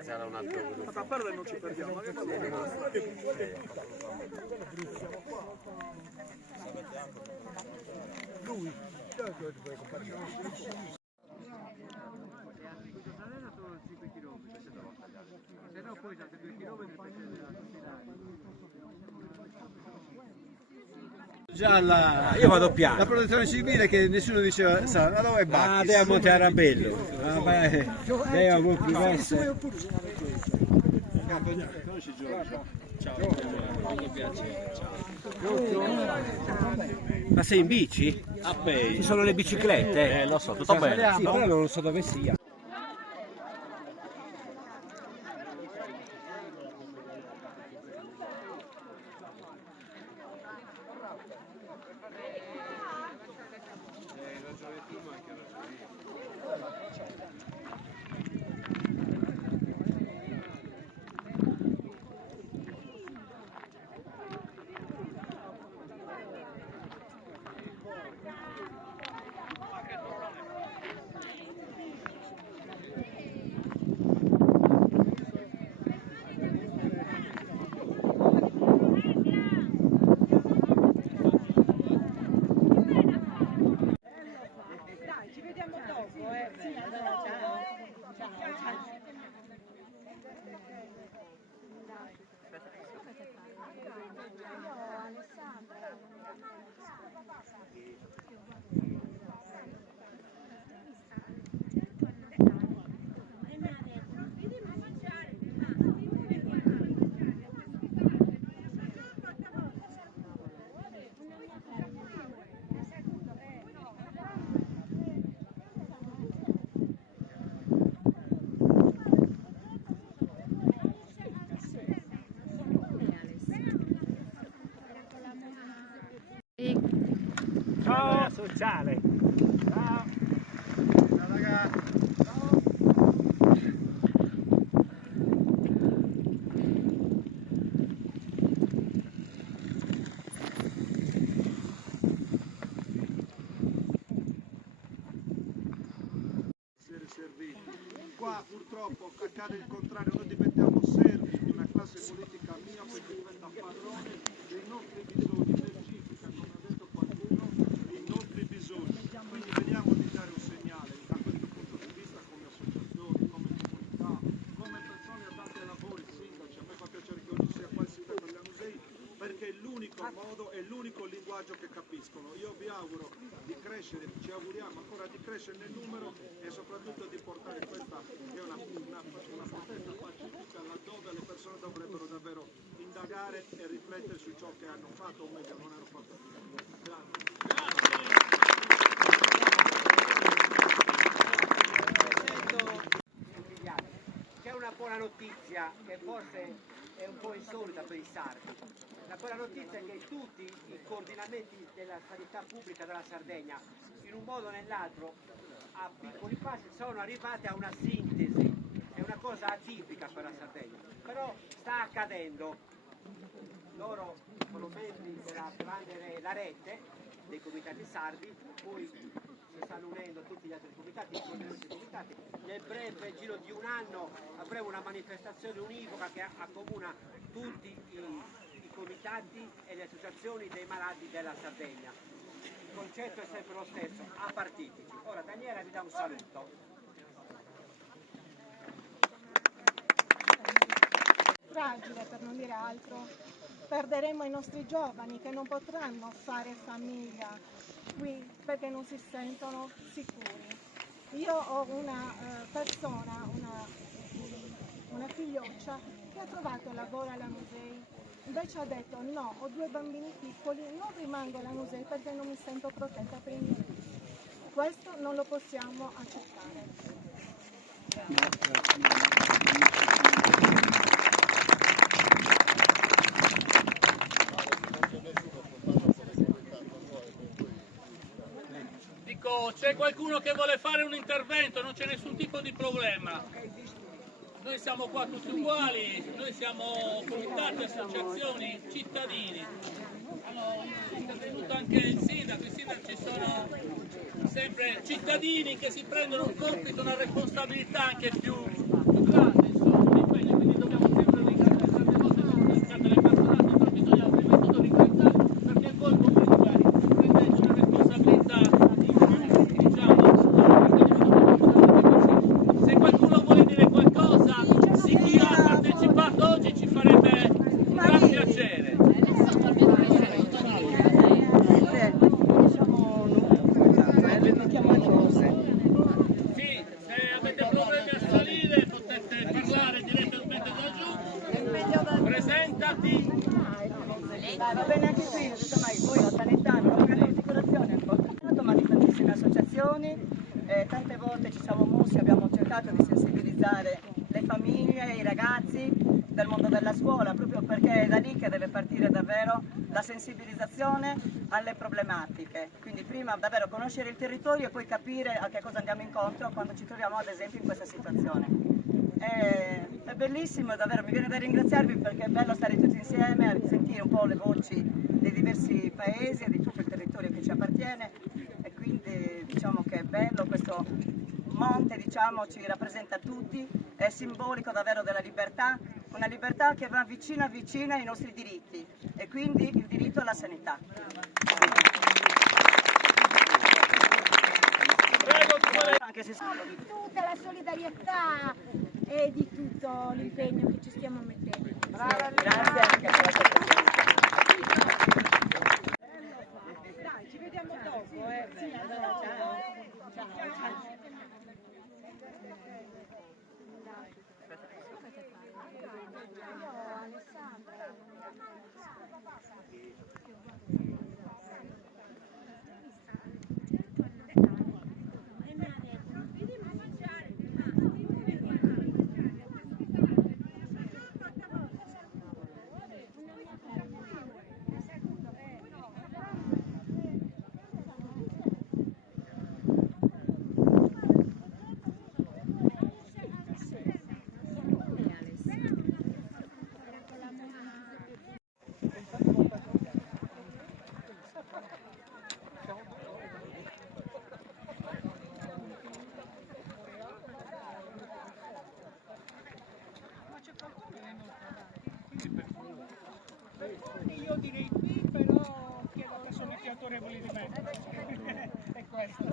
Sarà un altro gruppo. A parte non ci perdiamo. Lui, se no poi da 2 km Già io vado piano. La protezione civile che nessuno diceva, sa, ma dove Bacchi? Andiamo a Monte Arabello. Lei ha molto diverso. Ma sei in bici? Ci sono le biciclette? Lo so, tutto bene. Sì, però non so dove sia. Ciao sociale. Ciao. Ciao ragazzi. Qua purtroppo accade il contrario, noi diventiamo servi di una classe politica miope che diventa padrone dei nostri bisogni, specifica, come ha detto qualcuno, i nostri bisogni. Quindi vediamo di dare un segnale da questo punto di vista come associazioni, come comunità, come persone adatti ai lavori, sindaci. A me fa piacere che oggi sia qua il sindaco degli Anusei, perché è l'unico modo, è l'unico linguaggio che capiscono. Io vi auguro di crescere, ci auguriamo ancora di crescere nel numero e soprattutto di portare questa che è una protesta pacifica laddove le persone dovrebbero davvero indagare e riflettere su ciò che hanno fatto o meglio non hanno fatto. C'è una buona notizia che forse è un po' insolita per i sardi. La buona notizia è che tutti i coordinamenti della sanità pubblica della Sardegna, in un modo o nell'altro, a piccoli passi, sono arrivati a una sintesi. È una cosa atipica per la Sardegna, però sta accadendo. Loro sono membri della grande la rete dei comitati sardi, poi si stanno unendo tutti gli altri comitati, nel breve giro di un anno avremo una manifestazione univoca che accomuna tutti i comitati e le associazioni dei malati della Sardegna. Il concetto è sempre lo stesso, apartitici. Ora Daniela vi dà un saluto. Fragile, per non dire altro. Perderemo i nostri giovani che non potranno fare famiglia qui perché non si sentono sicuri. Io ho una persona, una figlioccia che ha trovato lavoro alla Musei, invece ha detto no, ho 2 bambini piccoli, non rimango alla Musei perché non mi sento protetta per i miei figli. Questo non lo possiamo accettare. C'è qualcuno che vuole fare un intervento, non c'è nessun tipo di problema. Noi siamo qua tutti uguali, noi siamo comitati, associazioni, cittadini. Allora, è intervenuto anche il sindaco. I sindaci sono sempre cittadini che si prendono un compito, una responsabilità anche più grande, insomma, di quelle, quindi dobbiamo sempre ringraziare tante volte, non ringraziate le personali, però bisogna prima di tutto ringraziare perché voi comunque prendete una responsabilità in più, diciamo. Se qualcuno vuole dire qualcosa di chi ha partecipato oggi ci farebbe un gran piacere. Sì, se avete problemi a salire potete parlare direttamente da giù. Presentati. Va bene anche qui, insomma, voi la sanità, non ho l'assicurazione, ma di tantissime associazioni, tante volte ci siamo mossi, abbiamo cercato di sensibilizzare le famiglie, i ragazzi del mondo della scuola, proprio perché è da lì che deve partire davvero la sensibilizzazione alle problematiche. Quindi prima davvero conoscere il territorio e poi capire a che cosa andiamo incontro quando ci troviamo ad esempio in questa situazione. È bellissimo, davvero mi viene da ringraziarvi perché è bello stare tutti insieme a sentire un po' le voci dei diversi paesi e di tutto il territorio che ci appartiene e quindi diciamo che è bello questo monte, diciamo, ci rappresenta tutti, è simbolico davvero della libertà, una libertà che va vicina vicina ai nostri diritti e quindi il diritto alla sanità. Anche se... di tutta la solidarietà e di tutto l'impegno che ci stiamo mettendo. Grazie anche per la sua Dai, ci vediamo dopo, Sì, ciao. Io direi sì, però chiedo che sono i più autorevoli di me. È questo.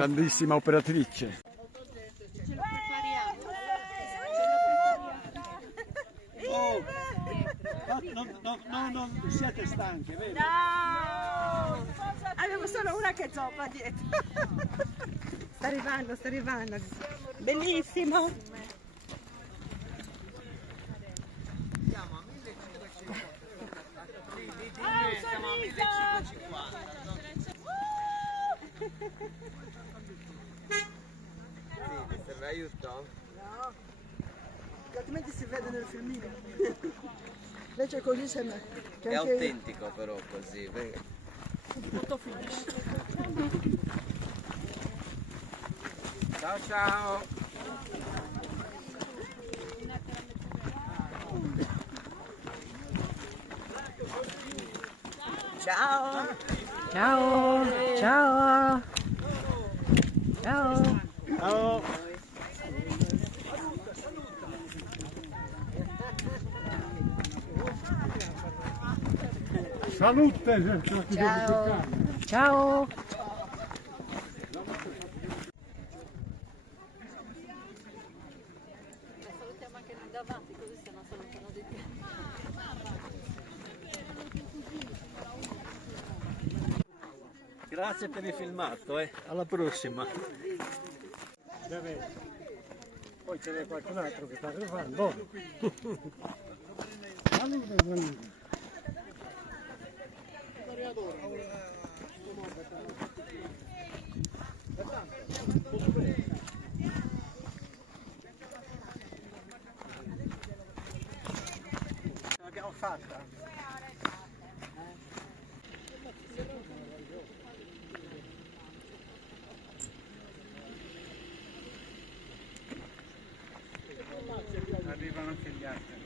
grandissima operatrice. Ce lo prepariamo. Non siete stanche, vero? No! Abbiamo solo una che zoppa dietro. Sta arrivando. Bellissimo. Siamo a 1550. Siamo a 1550. Ti serve aiuto? No, altrimenti si vede nel filmino. Invece così sembra che È anche... autentico però così, venga. Ciao ciao! Ciao! Ciao. Ciao. Ciao. Ciao. Salute! Ciao. Ciao. Salutiamo anche noi davanti, così se non salutano di più. Grazie per il filmato, alla prossima. Poi ce n'è qualcun altro che sta arrivando. L'abbiamo fatta. Arrivano anche gli altri.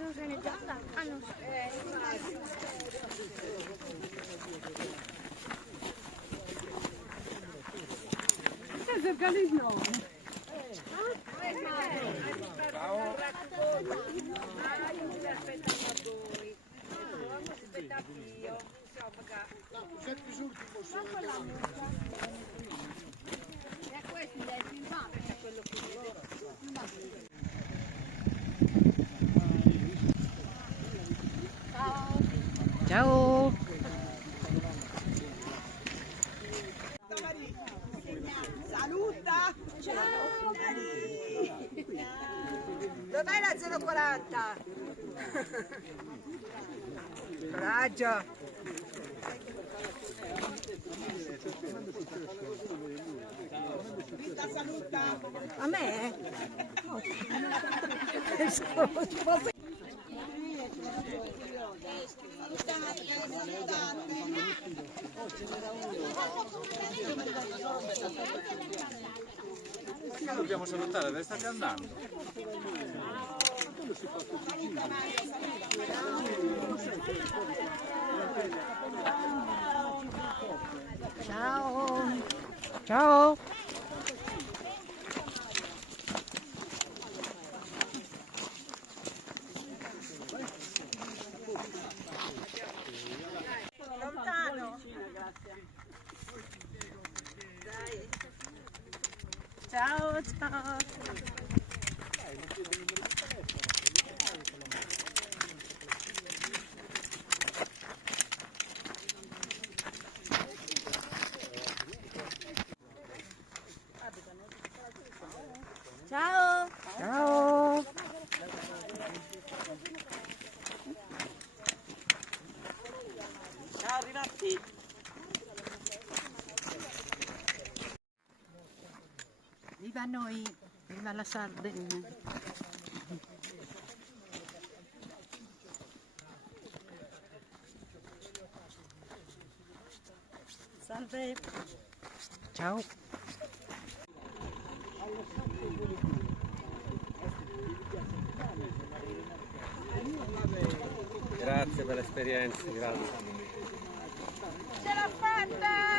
Non se ne già andato. Ah no. Ciao. Saluta! Ciao! Dov'è la 040? Raggio! A me? Dobbiamo salutare, dove state andando? Ciao. Ciao. Lontano! Dai! Ciao, ciao. Ciao. Ciao. Ciao Rinatti! Viva noi, viva la Sardegna. Salve. Ciao. Grazie per l'esperienza, grazie. Ce l'ha fatta!